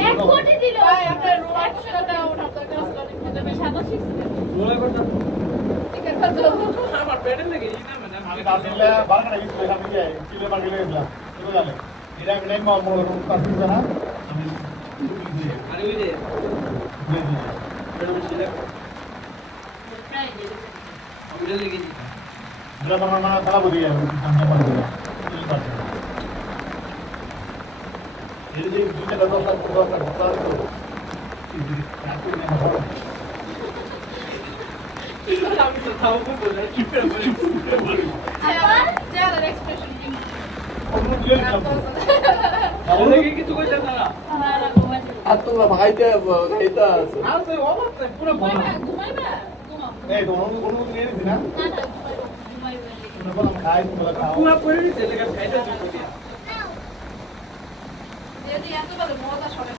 এক কোটি দিল ভাই আমরা রোড শোটা ওঠার দরকার ছিল না সাদা শিখছি রোলে করতে ঠিক আছে আমার পেটে লেগে না মানে আমি দাদিলে বারকাটা গিয়ে আমি যাই চিলে বারকাটা গেলাম চলে গেল এটা আমি নাই মামু রুম কাছে না আমি আরে ওই যে পেটে ছিল আমি লেগে গেছি আমরা বাংলা তালা বুঝি যাবে সামনে পারবে এই পারবে এই যে দুইটা দরকার তো আমি তো তাও বলে কি বলে আবার যারা এক্সপ্রেশন কি তাহলে কি কিছু কইছ না আর তোমরা ভাইতে এইটা আছে আর তো অবস্থা পুরো ঘুমাইবা এই কোনো নিয়ে নিছি না না ঘুমাইবা তোমরা বলো খাই তোমরা খাও পুরো পড়ে দিতে লাগা খাইতে দিতে যদি এত ভালো মজা